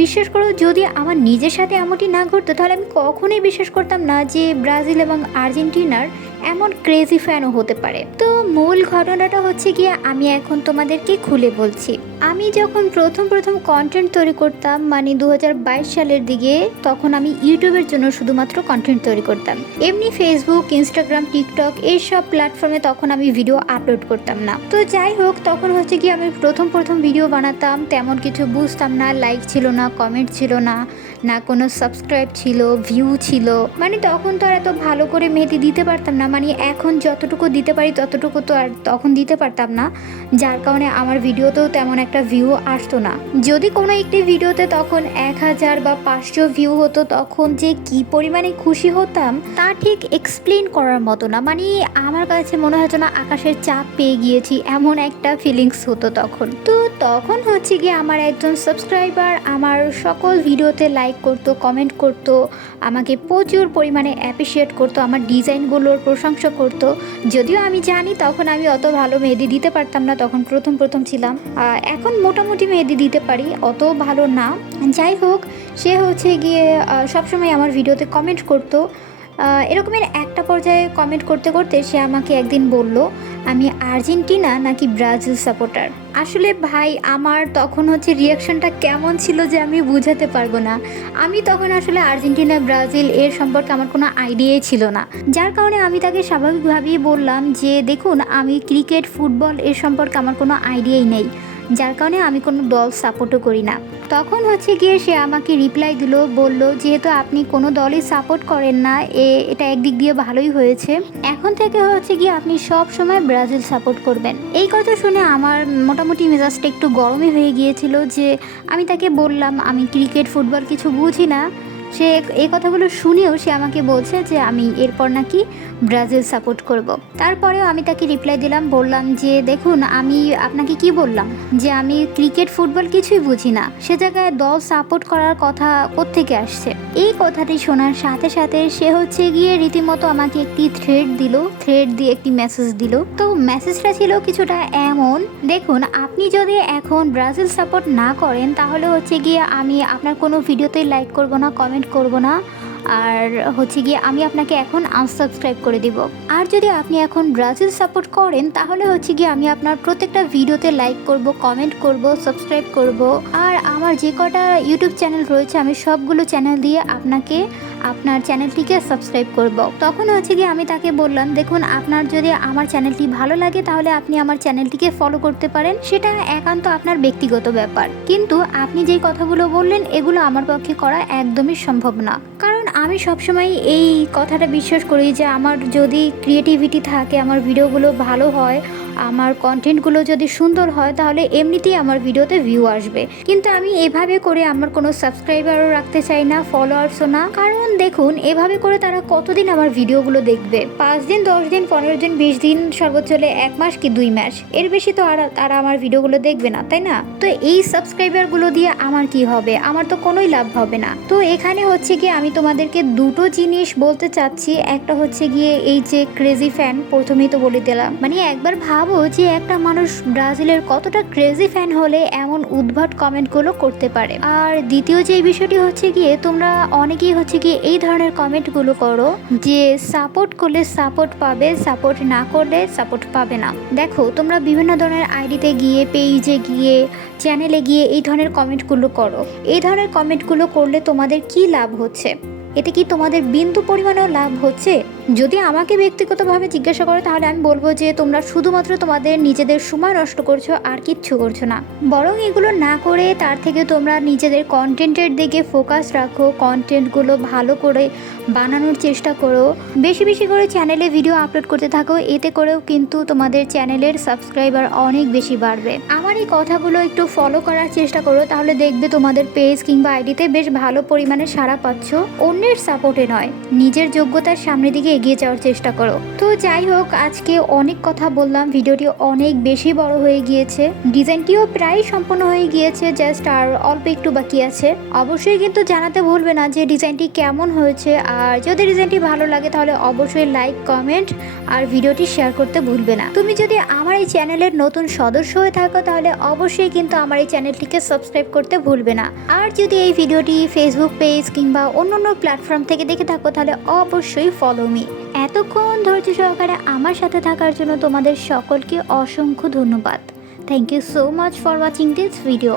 বিশ্বাস করো, যদি আমার নিজের সাথে এমনটি না ঘটতো, তাহলে আমি কখনোই বিশ্বাস করতাম না যে ব্রাজিল এবং আর্জেন্টিনার এমন ক্রেজি ফ্যানও হতে পারে। তো মূল ঘটনাটা হচ্ছে গিয়ে আমি এখন তোমাদেরকে খুলে বলছি। আমি যখন প্রথম প্রথম কন্টেন্ট তৈরি করতাম মানে দু হাজার বাইশ সালের দিকে, তখন আমি ইউটিউবের জন্য শুধুমাত্র কন্টেন্ট তৈরি করতাম। এমনি ফেসবুক ইনস্টাগ্রাম টিকটক এইসব প্ল্যাটফর্মে তখন আমি ভিডিও আপলোড করতাম না। তো যাই হোক, তখন হচ্ছে কি আমি প্রথম প্রথম ভিডিও বানাতাম, তেমন কিছু বুঝতাম না লাইক ছিল না কমেন্ট ছিল না না কোনো সাবস্ক্রাইব ছিল ভিউ ছিল। মানে তখন তো আর এত ভালো করে মেহেদি দিতে পারতাম না মানে এখন যতটুকু দিতে পারি ততটুকু তো আর তখন দিতে পারতাম না। যার কারণে আমার ভিডিওতেও তেমন একটা ভিউ আসতো না। যদি কোনো একটি ভিডিওতে তখন এক হাজার বা পাঁচশো ভিউ হতো, তখন যে কি পরিমাণে খুশি হতাম, তা ঠিক এক্সপ্লেন করার মতো না। মানে আমার কাছে মনে হতো না, আকাশের চাপ পেয়ে গিয়েছি, এমন একটা ফিলিংস হতো তখন। তো তখন হচ্ছে গিয়ে আমার একজন সাবস্ক্রাইবার আমার সকল ভিডিওতে লাইক করতো কমেন্ট করতো, আমাকে প্রচুর পরিমাণে অ্যাপ্রিসিয়েট করতো, আমার ডিজাইনগুলোর প্রশংসা করতো। যদিও আমি জানি তখন আমি অত ভালো মেহেদি দিতে পারতাম না, তখন প্রথম প্রথম ছিলাম। এখন মোটামুটি মেহেদি দিতে পারি, অত ভালো না। যাই হোক, সে হচ্ছে গিয়ে সবসময় আমার ভিডিওতে কমেন্ট করতো। এরকমের একটা পর্যায়ে কমেন্ট করতে করতে সে আমাকে একদিন বলল, আমি আর্জেন্টিনা নাকি ব্রাজিল সাপোর্টার আসলে ভাই, আমার তখন হচ্ছে রিয়াকশনটা কেমন ছিল যে আমি বুঝাতে পারব না। আমি তখন আসলে আর্জেন্টিনা, ব্রাজিল এর সম্পর্কে আমার কোনো আইডিয়াই ছিল না। যার কারণে আমি তাকে স্বাভাবিকভাবেই বললাম যে, দেখুন, আমি ক্রিকেট ফুটবল এর সম্পর্কে আমার কোনো আইডিয়াই নেই। যার কারণে আমি কোনো দল সাপোর্টও করি না। তখন হচ্ছে গিয়ে সে আমাকে রিপ্লাই দিল, বলল, যেহেতু আপনি কোনো দলই সাপোর্ট করেন না, এ, এটা একদিক দিয়ে ভালোই হয়েছে। এখন থেকে হচ্ছে গিয়ে আপনি সব সময় ব্রাজিল সাপোর্ট করবেন। এই কথা শুনে আমার মোটামুটি মেজাজটা একটু গরমই হয়ে গিয়েছিল যে আমি তাকে বললাম, আমি ক্রিকেট, ফুটবল কিছু বুঝি না। সে এই কথাগুলো শুনেও সে আমাকে বলছে যে আমি এরপর নাকি ব্রাজিল সাপোর্ট করব। তারপরেও আমি তাকে রিপ্লাই দিলাম, বললাম যে, দেখুন, আমি আপনাকে কি বললাম? যে আমি ক্রিকেট ফুটবল কিছুই বুঝি না। সে জায়গায় দল সাপোর্ট করার কথা কোত্থেকে আসছে? এই কথাটি শোনার সাথে সাথে সে হচ্ছে গিয়ে রীতিমতো আমাকে একটি থ্রেড দিল থ্রেড দিয়ে একটি মেসেজ দিল। তো মেসেজটা ছিল কিছুটা এমন, দেখুন আপনি যদি এখন ব্রাজিল সাপোর্ট না করেন, তাহলে হচ্ছে গিয়ে আমি আপনার কোনো ভিডিওতে লাইক করব না কমেন্ট করব না। আর হচ্ছে গিয়ে আমি আপনাকে এখন আনসাবস্ক্রাইব করে দিব। আর যদি আপনি এখন ব্রাজিল সাপোর্ট করেন, তাহলে হচ্ছে গিয়ে আমি আপনার প্রত্যেকটা ভিডিওতে লাইক করব কমেন্ট করব সাবস্ক্রাইব করব। আর আমার যে কটা ইউটিউব চ্যানেল রয়েছে, আমি সবগুলো চ্যানেল দিয়ে আপনাকে আপনার চ্যানেলটিকে সাবস্ক্রাইব করব। তখন হচ্ছে গিয়ে আমি তাকে বললাম, দেখুন, আপনার যদি আমার চ্যানেলটি ভালো লাগে, তাহলে আপনি আমার চ্যানেলটিকে ফলো করতে পারেন। সেটা একান্ত আপনার ব্যক্তিগত ব্যাপার। কিন্তু আপনি যেই কথাগুলো বললেন, এগুলো আমার পক্ষে করা একদমই সম্ভব না। কারণ আমি সবসময় এই কথাটা বিশ্বাস করি যে, আমার যদি ক্রিয়েটিভিটি থাকে, আমার ভিডিওগুলো ভালো হয় আমার কন্টেন্টগুলো যদি সুন্দর হয়, তাহলে এমনিতেই আমার ভিডিওতে ভিউ আসবে। কিন্তু আমি এভাবে করে আমার কোনো সাবস্ক্রাইবারও রাখতে চাই না ফলোয়ার্সও না। কারণ দেখুন, এভাবে করে তারা কতদিন আমার ভিডিওগুলো দেখবে? পাঁচ দিন, দশ দিন, পনেরো দিন, বিশ দিন, সর্বোচ্চ হলে এক মাস কি দুই মাস? এর বেশি তো আর তারা আমার ভিডিওগুলো দেখবে না, তাই না? তো এই সাবস্ক্রাইবারগুলো দিয়ে আমার কি হবে? আমার তো কোনোই লাভ হবে না। তো এখানে হচ্ছে কি, আমি তোমাদেরকে দুটো জিনিস বলতে চাচ্ছি। একটা হচ্ছে গিয়ে এই যে ক্রেজি ফ্যান প্রথমেই তো বলে দিলাম। মানে একবার ভাবো যে একটা মানুষ ব্রাজিলের কতটা ক্রেজি ফ্যান হলে এমন উদ্ভট কমেন্টগুলো করতে পারে। আর দ্বিতীয় যে বিষয়টি হচ্ছে গিয়ে, তোমরা অনেকেই হচ্ছে গিয়ে এই ধরনের কমেন্টগুলো করো যে সাপোর্ট করলে সাপোর্ট পাবে সাপোর্ট না করলে সাপোর্ট পাবে না। দেখো, তোমরা বিভিন্ন ধরনের আইডিতে গিয়ে পেজে গিয়ে চ্যানেলে গিয়ে এই ধরনের কমেন্টগুলো করো। এই ধরনের কমেন্টগুলো করলে তোমাদের কি লাভ হচ্ছে? এতে কি তোমাদের বিন্দু পরিমাণেও লাভ হচ্ছে? যদি আমাকে ব্যক্তিগতভাবে জিজ্ঞাসা করো, তাহলে আমি বলব যে তোমরা শুধুমাত্র তোমাদের নিজেদের সময় নষ্ট করছ আর কিচ্ছু করছ না। বরং এগুলো না করে তার থেকে তোমরা নিজেদের কন্টেন্টের দিকে ফোকাস রাখো কন্টেন্টগুলো ভালো করে বানানোর চেষ্টা করো। বেশি বেশি করে চ্যানেলে ভিডিও আপলোড করতে থাকো, এতে করেও কিন্তু তোমাদের চ্যানেলের সাবস্ক্রাইবার অনেক বেশি বাড়বে। আমার এই কথাগুলো একটু ফলো করার চেষ্টা করো, তাহলে দেখবে তোমাদের পেজ কিংবা আইডিতে বেশ ভালো পরিমাণে সাড়া পাচ্ছ। অন্যের সাপোর্টে নয়, নিজের যোগ্যতার সামনে দিকে এগিয়ে যাওয়ার চেষ্টা করো। তো যাই হোক, আজকে অনেক কথা বললাম। ভিডিওটি অনেক বেশি বড় হয়ে গিয়েছে। ডিজাইনটিও প্রায় সম্পূর্ণ হয়ে গিয়েছে, জাস্ট আর অল্প একটু বাকি আছে। অবশ্যই কিন্তু জানাতে ভুলবে না যে ডিজাইনটি কেমন হয়েছে। আর যদি ডিজাইনটি ভালো লাগে, তাহলে অবশ্যই লাইক, কমেন্ট আর ভিডিওটি শেয়ার করতে ভুলবে না। তুমি যদি আমার এই চ্যানেলের নতুন সদস্য হয়ে থাকো, তাহলে অবশ্যই কিন্তু আমার এই চ্যানেলটিকে সাবস্ক্রাইব করতে ভুলবে না। আর যদি এই ভিডিওটি ফেসবুক পেজ কিংবা অন্য অন্য প্ল্যাটফর্ম থেকে দেখে থাকো, তাহলে অবশ্যই ফলো মি এতক্ষণ ধৈর্য সহকারে আমার সাথে থাকার জন্য তোমাদের সকলকে অসংখ্য ধন্যবাদ। Thank you so much for watching this video